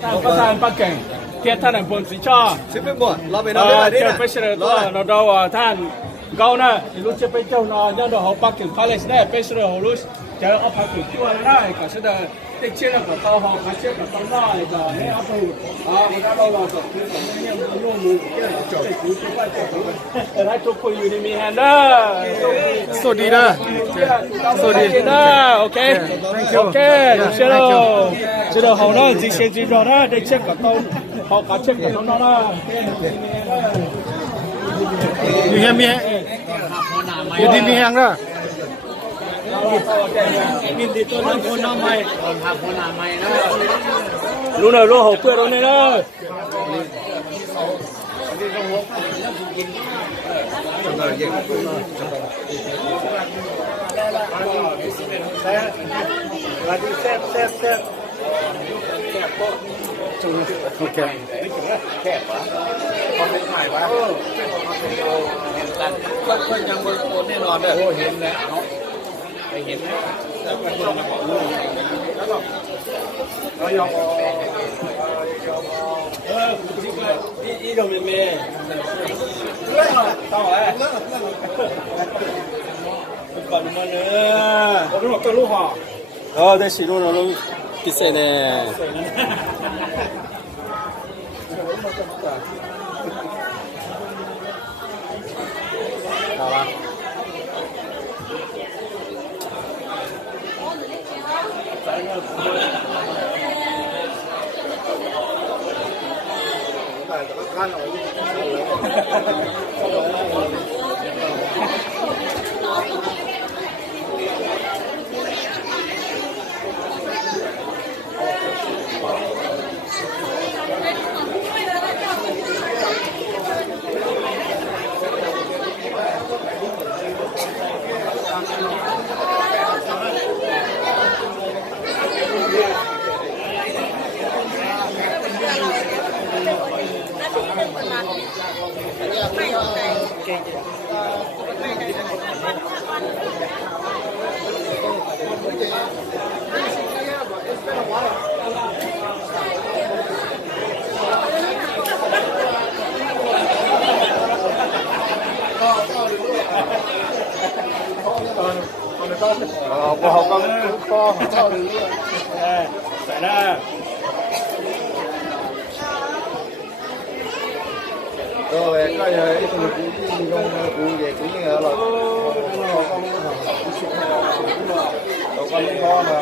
Có sang Bắc Kinh, tiếtท่านบนสีชอซื้อไปหมดเราไปนอนได้เจ้าไปเสด็จตัวเราดูท่านเก่านะรู้จะไปเจ้านอนยังดูเขาปักกิ่งพาเลสเนี่ยไปเสด็จรู้จะเอาพักกิ่งตัวได้ก็เสด็จได้เชื่อกับเขาเขาเชื่อกับเขาได้ก็ให้เอาไปเราเราจะคือผมเนี่ยมันนุ่มมือจบคือไปจบแต่ถ้าทุกคนอยู่ในมีแฮนด์สวัสดีนะสวัสดีนะโอเคโอเคเชื่อเราเขาเนี่ยจริงจริงเราได้เชื่อกับเขาเขาก็เชื่อกับเขานะมีแฮมมีแฮมอยู่ดีมีแฮมนะมินดีตัวน้ำคนน้ำไม่ทำคนน้ำไม่นะรู้นะรู้หัวเพื่อนรู้เนี่ยนะโอเคแค่ปะพอเป็นถ่ายวะเห็นกันก็ยังบนโอนแน่นอนเลยโอ้เห็นแล้วไปเห็นแล้วก็คนมาบอกแล้วก็เรายอมอีโดเมเม่ต่อไอ้ก่อนมาเนอะรู้หรอก็รู้หรอได้สิรู้เราพิเศษเนี่ย好吧。看了我好刚刚好哎，在那。rồi cái này cũng cũng về cũng như là rồi con con mà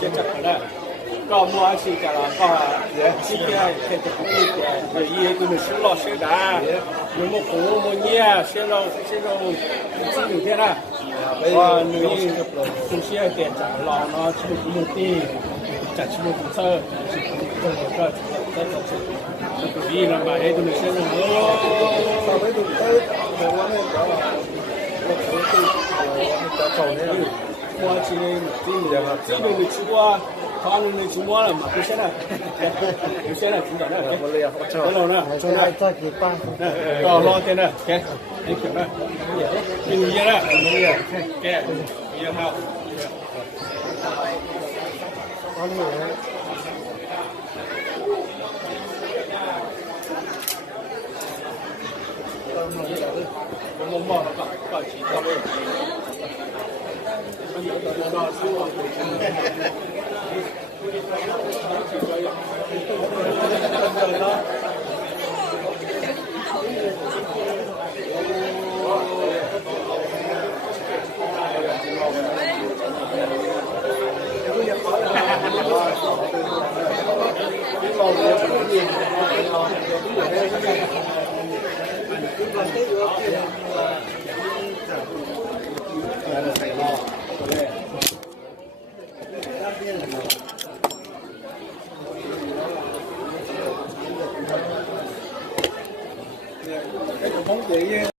先讲的，搞木而是讲了，搞今天开始不一点，也跟你说老师的，有么红么年，现在这几天了，你首先点赞了，那去不能点，再去不走，这个比那嘛，还都能先生稍微都台湾那个我走那个我今年这边没去过，他们没去过了嘛，不现在，不现在知道了，我累啊，我走了呢，走了，到老天了，给，你听了，你也了，你也，给，也好，我忙了，搞其他的。